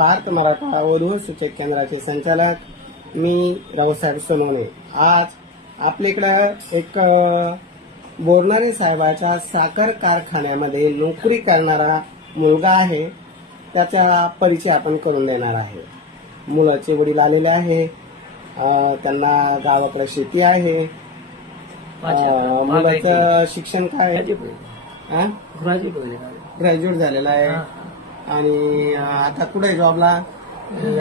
पार्थ मराठा वधू सूचक केंद्राचे संचालक मी रावसाहेब सोनवणे. आज आपल्याकडं एक बोरणारे साहेबाच्या साखर कारखान्यामध्ये नोकरी करणारा मुलगा आहे. त्याचा परिचय आपण करून देणार आहे. मुलाचे वडील आलेले आहे. त्यांना गावाकडे शेती आहे. मुलाचं शिक्षण काय? हा? ग्रॅज्युएट झालेला आहे. आणि आता कुठे जॉबला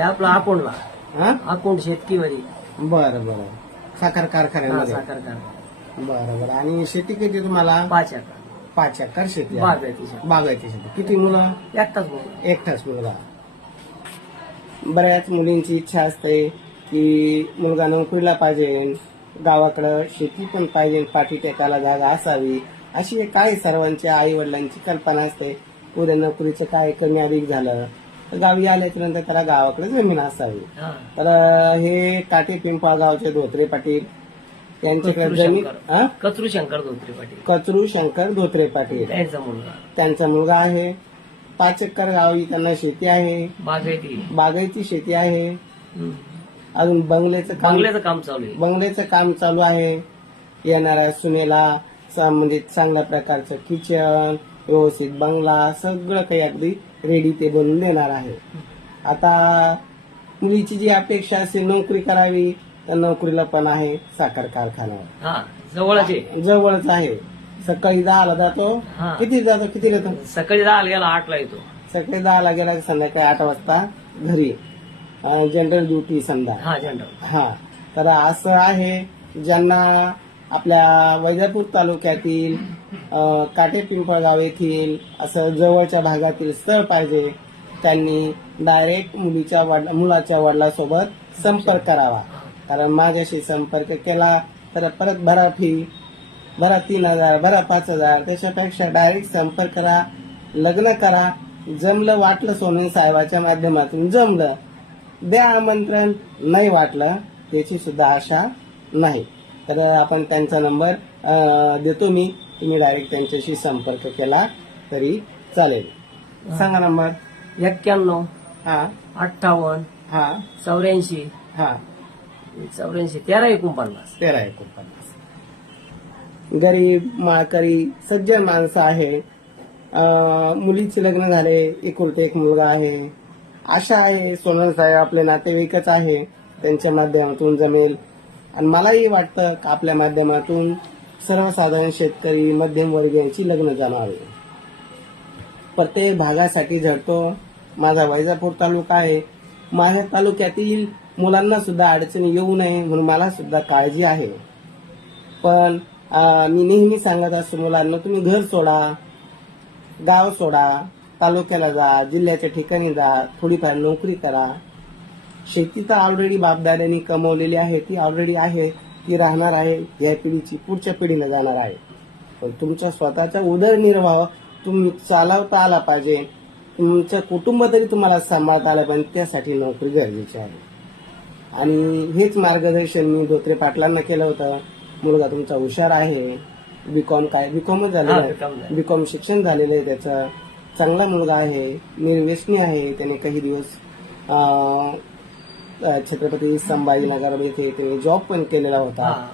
आपला अकाउंटला. हा? अकाउंट शेतकीमध्ये. बरं बरं. साखर कारखान्यामध्ये. साखर कारखाना बरं बरं. आणि शेती किती तुम्हाला? पाच एकर. पाच एकर शेती आहे. बागायती शेती. बागायती शेती. किती मुलं? एकटाच मुलगा. एकटाच मुलगा. बऱ्याच मुलींची इच्छा असते की मुलगा नोकरीला पाहिजे गावाकडं शेती पण पाहिजे पाठी टेकायला जागा असावी अशी एक काय सर्वांच्या आई वडिलांची कल्पना असते. उद्या नोकरीचं काय कमी अधिक झालं तर गावी आल्याच्यानंतर त्याला गावाकडे जमीन असावी. हा. तर हे काटे पिंपळगावचे धोत्रे पाटील यांच्याकडे कचरू जमीन शंकर. हा? कचरू शंकर धोत्रे पाटील. कचरू शंकर धोत्रे पाटील. त्यांचा मुलगा. त्यांचा मुलगा आहे. पाच एकर गावी त्यांना शेती आहे. बागायती बागायती शेती आहे. हम्म. अजून बंगल्याचं काम बंगल्याचं काम चालू आहे. बंगल्याचं काम चालू आहे. येणाऱ्या सुनेला म्हणजे चांगल्या प्रकारचं किचन व्यवस्थित बंगला सगळं काही अगदी रेडी ते बनवून देणार आहे. आता मुलीची जी अपेक्षा असेल नोकरी करावी तर नोकरीला पण आहे साखर कारखान्यावर. हा जवळच आहे. जवळच आहे. सकाळी दहाला जातो. हा. किती जातो किती येतो सकाळी दहा गेला आठला येतो. सकाळी दहाला गेला की संध्याकाळी आठ वाजता घरी. जनरल ड्युटी हा जनरल हा. तर असं आहे ज्यांना आपल्या वैजापूर तालुक्यातील काटे पिंपळगाव येथील असं जवळच्या भागातील स्थळ पाहिजे. त्यांनी डायरेक्ट मुलीच्या वड मुलाच्या वडिलासोबत संपर्क करावा. कारण माझ्याशी संपर्क केला तर परत भरा फी भरा तीन हजार भरा पाच हजार त्याच्यापेक्षा डायरेक्ट संपर्क करा लग्न करा. जमलं वाटलं सोने साहेबाच्या माध्यमातून जमलं. द्या आमंत्रण नाही वाटलं त्याची सुद्धा आशा नाही. तर आपण त्यांचा नंबर देतो मी. तुम्ही डायरेक्ट त्यांच्याशी संपर्क केला तरी चालेल. सांगा नंबर एक्क्याण्णव हा. अठ्ठावन्न हा. चौऱ्याऐंशी हा. चौऱ्याऐंशी तेरा एकोणपन्नास. तेरा एकोणपन्नास. गरीब माळकरी सज्जन माणसं आहे. मुलीचे लग्न झाले एकुलते एक मुलगा आहे. आशा आहे सोनल साहेब आपले नातेवाईकच आहे. त्यांच्या माध्यमातून जमेल. आणि मलाही वाटतं का आपल्या माध्यमातून सर्वसाधारण शेतकरी मध्यमवर्गीयांची लग्न जमावे प्रत्येक भागासाठी झडतो. माझा वैजापूर तालुका आहे. माझ्या तालुक्यातील मुलांना सुद्धा अडचणी येऊ नये म्हणून मला सुद्धा काळजी आहे. पण मी नेहमी सांगत असतो मुलांना तुम्ही घर सोडा गाव सोडा तालुक्याला जा जिल्ह्याच्या ठिकाणी जा थोडीफार नोकरी करा. शेती तर ऑलरेडी बापदाऱ्यांनी कमवलेली आहे ती ऑलरेडी आहे. ती राहणार आहे या पिढीची पुढच्या पिढीला जाणार आहे. पण तुमच्या स्वतःचा उदरनिर्वाह तुम्ही चालवता आला पाहिजे. तुमचं कुटुंब तरी तुम्हाला सांभाळता आलं पाहिजे. त्यासाठी नोकरी गरजेची आहे. आणि हेच मार्गदर्शन मी धोत्रे पाटलांना केलं होतं. मुलगा तुमचा हुशार आहे. बीकॉम काय? बीकॉमच झालेला हा, आहे. झालं. बीकॉम शिक्षण झालेलं आहे त्याचं. चांगला मुलगा आहे. निर्व्यसनी आहे. त्याने काही दिवस छत्रपती संभाजीनगर येथे त्याने जॉब पण केलेला होता.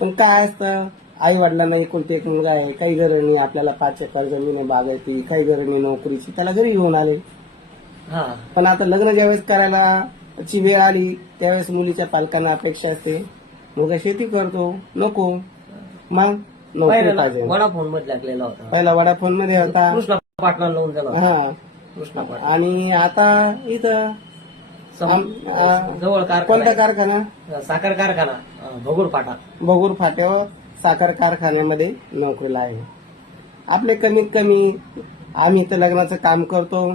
पण काय असतं? आई वडिलांना एकुलते एक मुलगा आहे. काही नाही. आपल्याला पाच एकर जमीन आहे बागायती काही नाही नोकरीची. त्याला घरी घेऊन आले. पण आता लग्न ज्यावेळेस करायला ची वेळ आली त्यावेळेस मुलीच्या पालकांना अपेक्षा असते. मुलगा शेती करतो. नको. मग नोकरी पहिला पाहिजे. वडाफोनमध्ये लागलेला होता. पहिला वडाफोनमध्ये होता. कृष्णा पाटला लावून. हा. कृष्णा आणि आता इथं सम- जवळ कोणता कारखाना कारखाना? आहे. साखर कारखाना अं, भगूर फाटा. बगूर फाट्यावर साखर कारखान्यामध्ये नोकरीला आहे. आपले कमीत कमी आम्ही इथं लग्नाचं काम करतो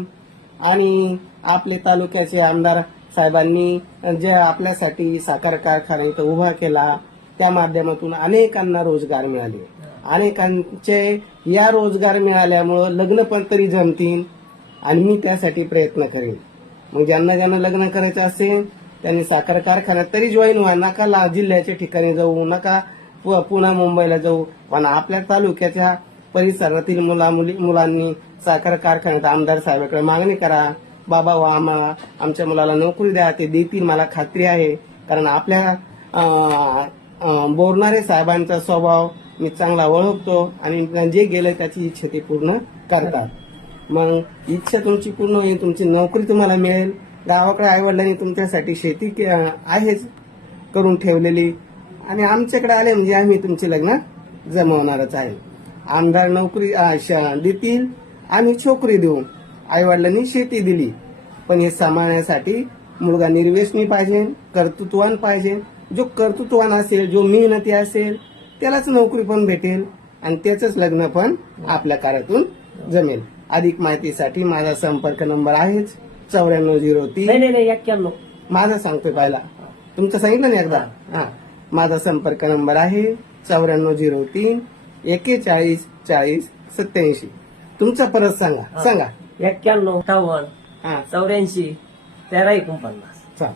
आणि आपले तालुक्याचे आमदार साहेबांनी जे आपल्यासाठी साखर कारखाना इथं उभा केला त्या माध्यमातून अनेकांना रोजगार मिळाले. अनेकांचे या रोजगार मिळाल्यामुळं लग्न पण तरी जमतील आणि मी त्यासाठी प्रयत्न करेन. मग ज्यांना ज्यांना लग्न करायचं असेल त्यांनी साखर कारखान्यात तरी जॉईन व्हा. नका ला जिल्ह्याच्या ठिकाणी जाऊ नका पु- पुन्हा मुंबईला जाऊ. पण आपल्या तालुक्याच्या परिसरातील मुला मुली मुलांनी साखर कारखान्यात आमदार साहेबांकडे मागणी करा. बाबा वा आम्हाला आमच्या मुलाला नोकरी द्या. ते देतील मला खात्री आहे. कारण आपल्या बोरणारे साहेबांचा स्वभाव मी चांगला ओळखतो आणि जे गेलं त्याची इच्छा ते पूर्ण करतात. मग इच्छा तुमची पूर्ण होईल तुमची नोकरी तुम्हाला मिळेल. गावाकडे आईवडिलांनी तुमच्यासाठी शेती के- आहेच करून ठेवलेली. आणि आमच्याकडे आले म्हणजे आम्ही तुमचे लग्न जमवणारच आहे. आमदार नोकरी श- देतील आम्ही छोकरी देऊ आईवडिलांनी शेती दिली. पण हे सांभाळण्यासाठी मुलगा निर्वेशनी पाहिजे कर्तृत्वान पाहिजे. जो कर्तृत्वान असेल जो मेहनती असेल त्यालाच नोकरी पण भेटेल आणि त्याच लग्न पण आपल्या कार्यातून जमेल. अधिक माहितीसाठी माझा संपर्क नंबर आहेच चौऱ्याण्णव झिरो तीन. नाही नाही नाही एक्क्याण्णव. माझा सांगतोय पहिला. तुमचं सांगितलं ना एकदा? हा. माझा संपर्क नंबर आहे चौऱ्याण्णव झिरो तीन एकेचाळीस चाळीस सत्याऐंशी तुमचा परत सांगा. सांगा. एक्क्याण्णव अठ्ठावन्न हा. चौऱ्याऐंशी तेरा एकोणपन्नास. चाल